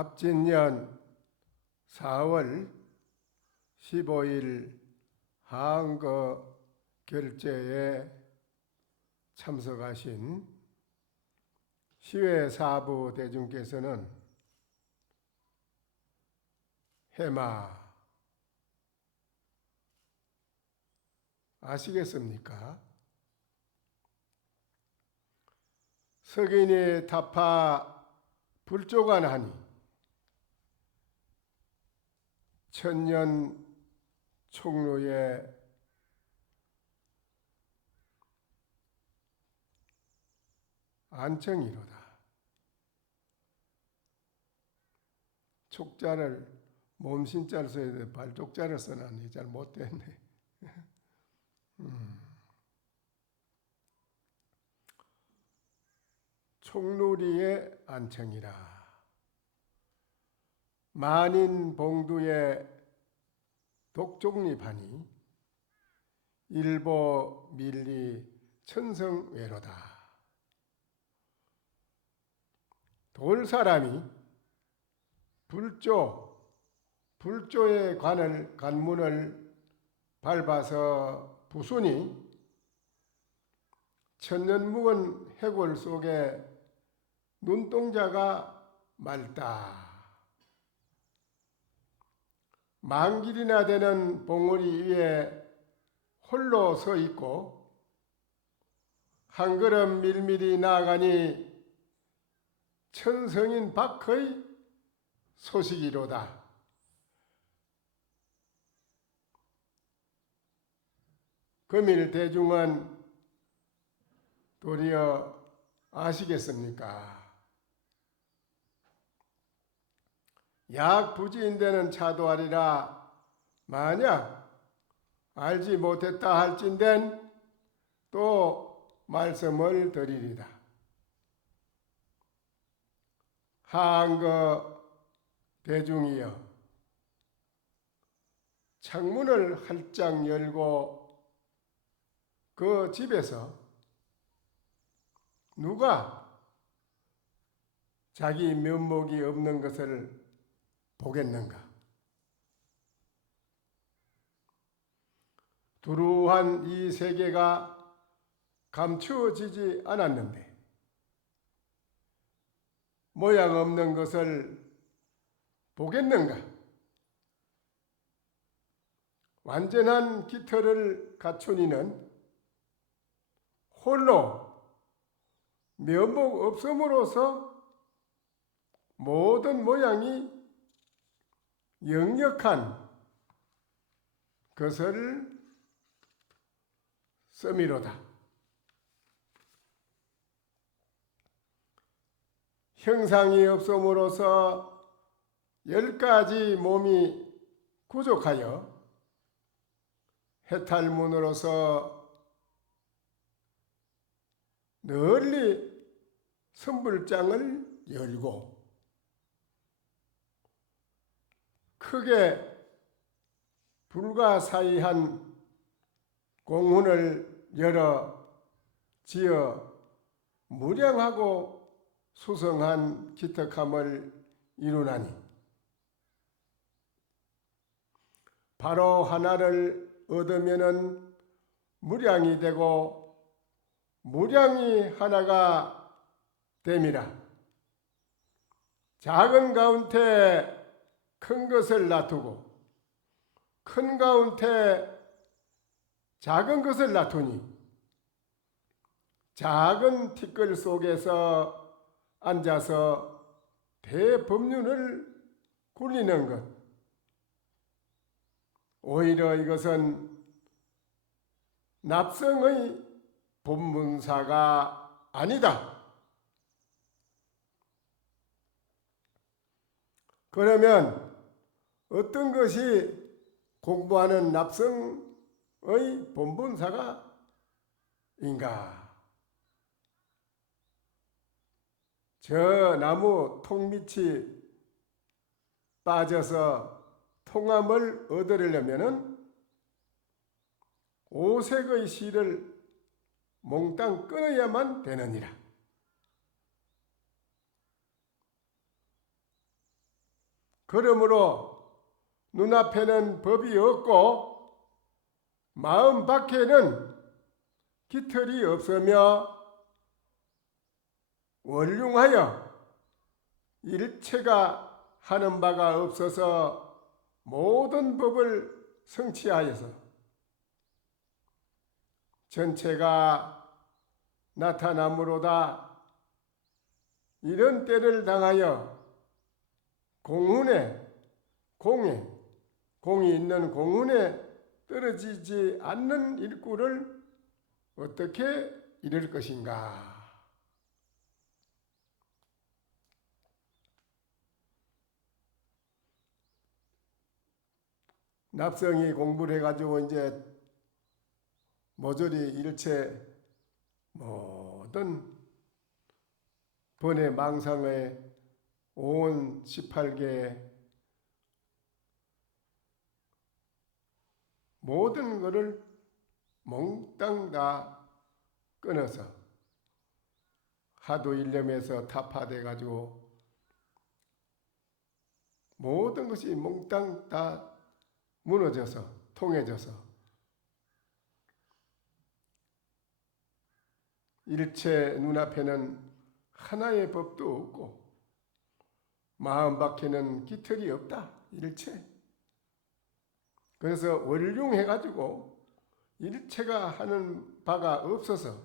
갑진년 4월 15일 하한거 결제에 참석하신 시외 사부 대중께서는 해마 아시겠습니까? 석인이 타파 불조간하니 천년 총로의 안청이로다. 촉자를 몸신자를 써야 돼. 발족자를 써놨니? 잘 못됐네. 총루리의 안청이라. 만인 봉두의 독종립하니 일보 밀리 천성외로다. 돌사람이 불조의 관문을 밟아서 부수니 천년 묵은 해골 속에 눈동자가 맑다. 만길이나 되는 봉우리 위에 홀로 서 있고 한 걸음 밀밀히 나아가니 천성인 밖의 소식이로다. 금일 대중은 도리어 아시겠습니까? 약 부지인되는 차도하리라. 만약 알지 못했다 할진된 또 말씀을 드리리다. 하한거 대중이여, 창문을 활짝 열고 그 집에서 누가 자기 면목이 없는 것을 보겠는가? 두루한 이 세계가 감추어지지 않았는데 모양 없는 것을 보겠는가? 완전한 깃털을 갖춘 이는 홀로 면목 없음으로써 모든 모양이 역력한 것을 씀이로다. 형상이 없음으로써 10가지 몸이 구족하여 해탈문으로서 널리 선불장을 열고 크게 불가사의한 공훈을 열어 지어 무량하고 수성한 기특함을 이루나니 바로 하나를 얻으면은 무량이 되고 무량이 하나가 됨이라. 작은 가운데 큰 것을 놔두고 큰 가운데 작은 것을 놔두니 작은 티끌 속에서 앉아서 대법륜을 굴리는 것, 오히려 이것은 납성의 본문사가 아니다. 그러면 어떤 것이 공부하는 납성의 본분사가 인가? 저 나무 통밑이 빠져서 통함을 얻으려면은 오색의 실을 몽땅 끊어야만 되느니라. 그러므로 눈앞에는 법이 없고 마음 밖에는 깃털이 없으며 원륭하여 일체가 하는 바가 없어서 모든 법을 성취하여서 전체가 나타남으로다. 이런 때를 당하여 공이 있는 공운에 떨어지지 않는 일구를 어떻게 이룰 것인가? 납성이 공부를 해가지고 이제 모조리 일체 모든 번뇌 망상의 온 18개 모든 것을 몽땅 다 끊어서 하도 일념에서 타파돼 가지고 모든 것이 몽땅 다 무너져서 통해져서 일체 눈앞에는 하나의 법도 없고 마음 밖에는 깃털이 없다. 일체. 그래서 원륭해가지고 일체가 하는 바가 없어서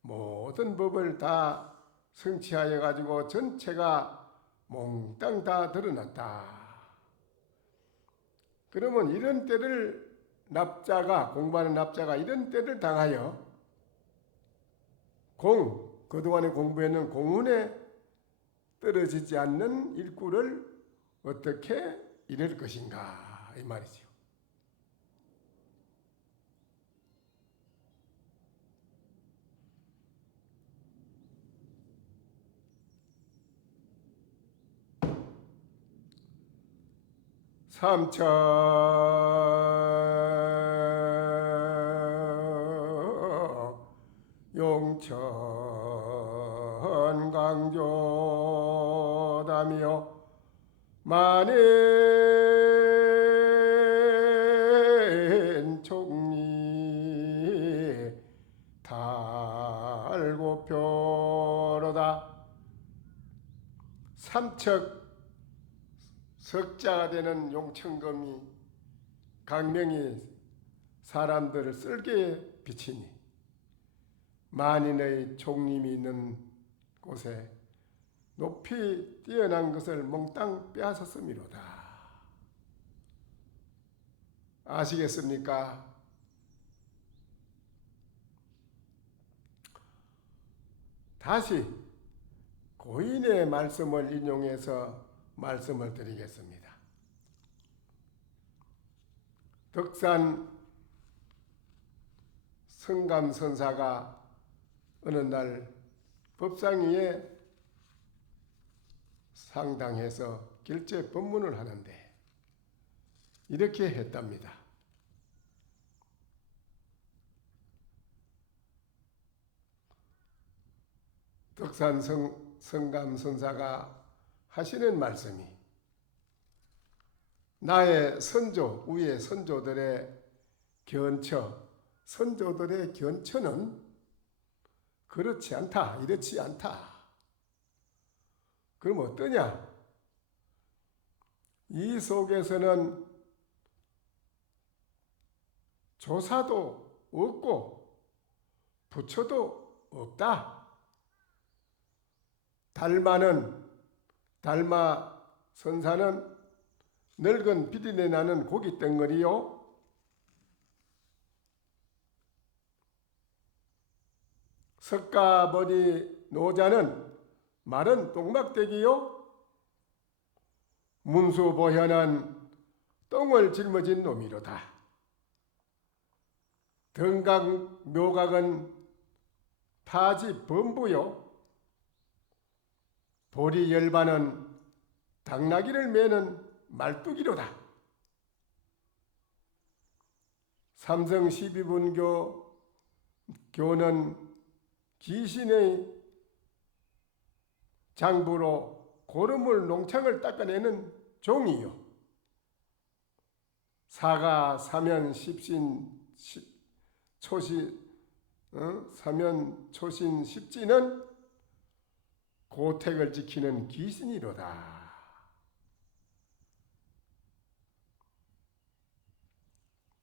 모든 법을 다 성취하여 가지고 전체가 몽땅 다 드러났다. 그러면 이런 때를 공부하는 납자가 이런 때를 당하여 그동안에 공부했는 공운에 떨어지지 않는 일구를 어떻게 이룰 것인가 이 말이죠. 삼천 용천 강조다며 만인 총리 달고표로다. 삼척 석자가 되는 용천검이 강명이 사람들을 쓸개에 비치니 만인의 총림이 있는 곳에 높이 뛰어난 것을 몽땅 빼앗았음이로다. 아시겠습니까? 다시 고인의 말씀을 인용해서 말씀을 드리겠습니다. 덕산 성감선사가 어느 날 법상위에 상당해서 결제 법문을 하는데 이렇게 했답니다. 덕산 성감선사가 하시는 말씀이 나의 선조, 위의 선조들의 견처는 그렇지 않다, 이렇지 않다. 그럼 어떠냐? 이 속에서는 조사도 없고 부처도 없다. 달마 선사는 늙은 비린내 나는 고기 덩어리요. 석가버니 노자는 마른 똥막대기요. 문수보현은 똥을 짊어진 놈이로다. 등각묘각은 파지 범부요. 보리열반은 당나귀를 매는 말뚝이로다. 삼성 12분교 교는 귀신의 장부로 고름을 농창을 닦아내는 종이요. 사가 사면 십신 초시 사면 초신 십지는 고택을 지키는 귀신이로다.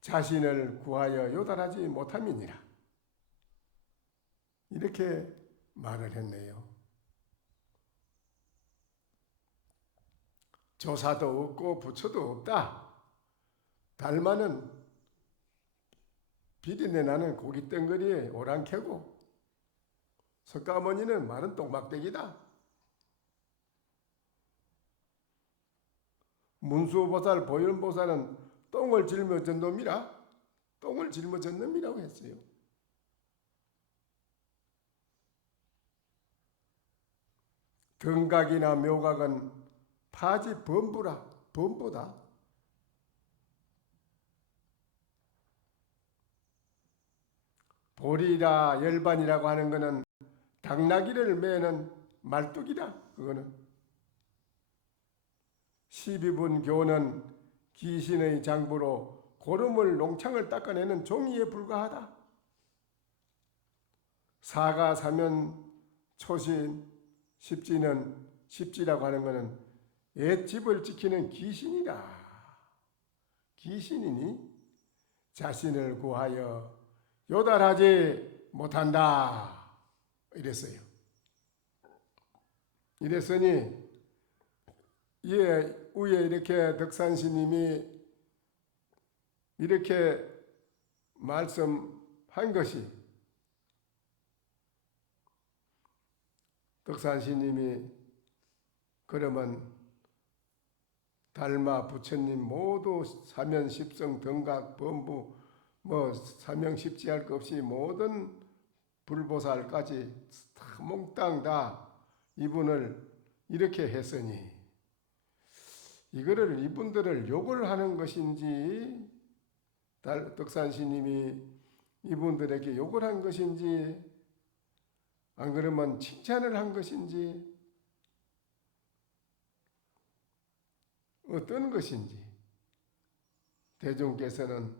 자신을 구하여 요달하지 못함이니라. 이렇게 말을 했네요. 조사도 없고 부처도 없다. 달마는 비린내 나는 고깃덩어리에 오랑캐고 석가모니는 마른 똥막대기다. 문수보살, 보현보살은 똥을 짊어진 놈이라 똥을 짊어진 놈이라고 했어요. 등각이나 묘각은 파지 범부다. 보리라 열반이라고 하는 것은 당나귀를 매는 말뚝이라. 그거는 12분 교는 귀신의 장부로 고름을 농창을 닦아내는 종이에 불과하다. 사가 사면 초신 십지라고 하는 것은 옛집을 지키는 귀신이다. 귀신이니 자신을 구하여 요달하지 못한다. 이랬어요. 이랬으니 위에 이렇게 덕산스님이 이렇게 말씀한 것이 덕산스님이 그러면 달마 부처님 모두 사면십성 등각 범부 사명십지할 것 없이 모든 불보살까지 다 몽땅 다 이분을 이렇게 했으니 이거를 이분들을 욕을 하는 것인지 덕산스님이 이분들에게 욕을 한 것인지 안 그러면 칭찬을 한 것인지 어떤 것인지 대중께서는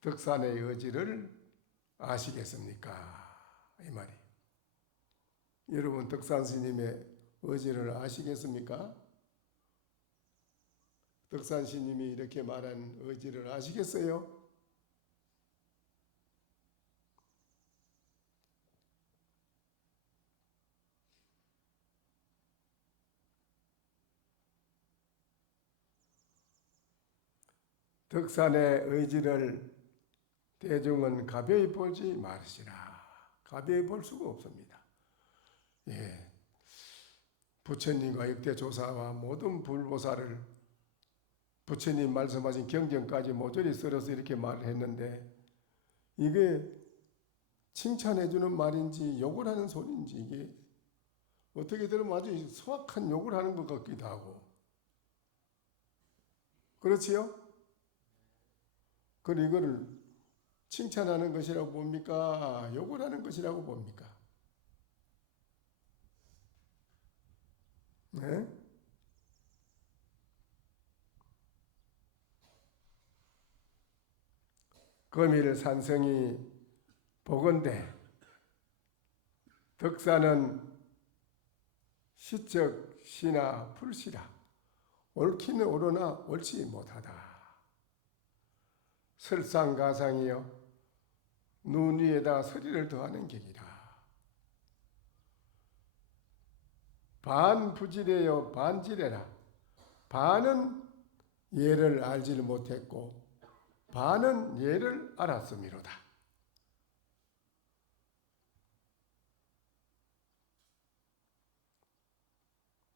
덕산의 의지를 아시겠습니까? 이 말이. 여러분 덕산스님의 의지를 아시겠습니까? 덕산스님이 이렇게 말한 의지를 아시겠어요? 덕산의 의지를 대중은 가벼이 보지 마시라. 가벼이 볼 수가 없습니다. 예, 부처님과 역대조사와 모든 불보살을 부처님 말씀하신 경전까지 모조리 썰어서 이렇게 말을 했는데 이게 칭찬해주는 말인지 욕을 하는 소리인지 이게 어떻게 들으면 아주 소악한 욕을 하는 것 같기도 하고 그렇지요? 그럼 이거를 칭찬하는 것이라고 봅니까? 욕을 하는 것이라고 봅니까? 네? 거밀 산성이 보건대 덕산은 시적 시나 풀시라 옳기는 옳으나 옳지 못하다. 설상가상이여 눈 위에다 서리를 더하는 격이라. 반부지래여 반지래라. 반은 예를 알지를 못했고 반은 예를 알았음이로다.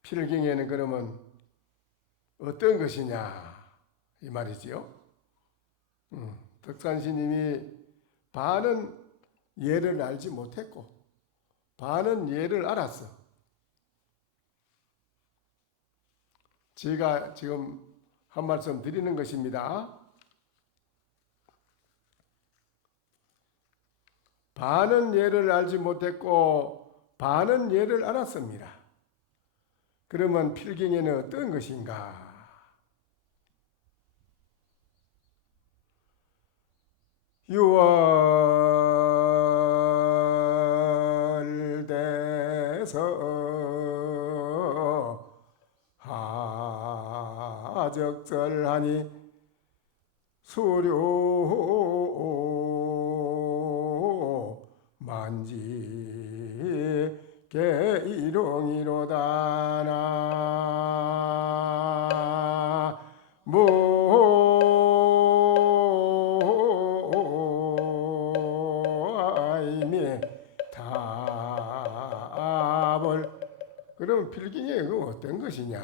필경에는 그러면 어떤 것이냐 이 말이지요. 덕산스님이 반은 예를 알지 못했고 반은 예를 알았어. 제가 지금 한 말씀 드리는 것입니다. 반은 예를 알지 못했고 반은 예를 알았습니다. 그러면 필경에는 어떤 것인가? 유월돼서 하적절하니 수료 만지 개일용이로다 나무아이미 답을. 그럼 필경이 그 어떤 것이냐?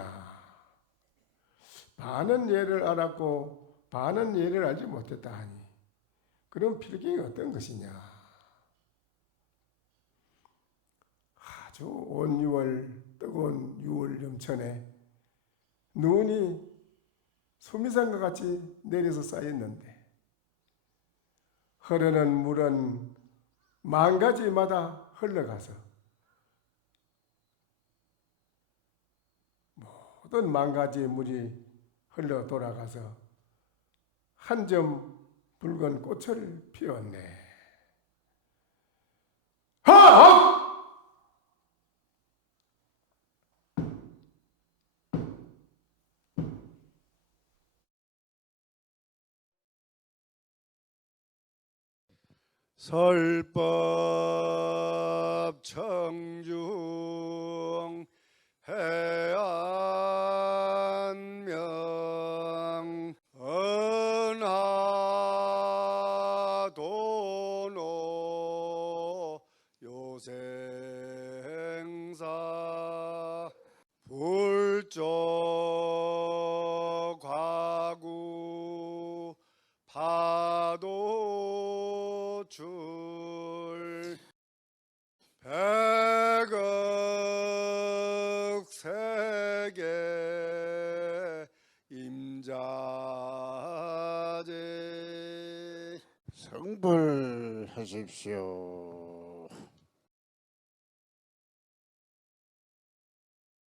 반은 예를 알았고 반은 예를 알지 못했다 하니 그럼 필경이 어떤 것이냐? 아주 온 6월 뜨거운 6월 염천에 눈이 수미산과 같이 내려서 쌓였는데 흐르는 물은 만가지마다 흘러가서 모든 만가지의 물이 흘러 돌아가서 한 점 붉은 꽃을 피웠네. 하하! 설법 청중 해안명 은하도노 요생사 불조 과구 파도줄 백억 세계 임자제 성불하십시오.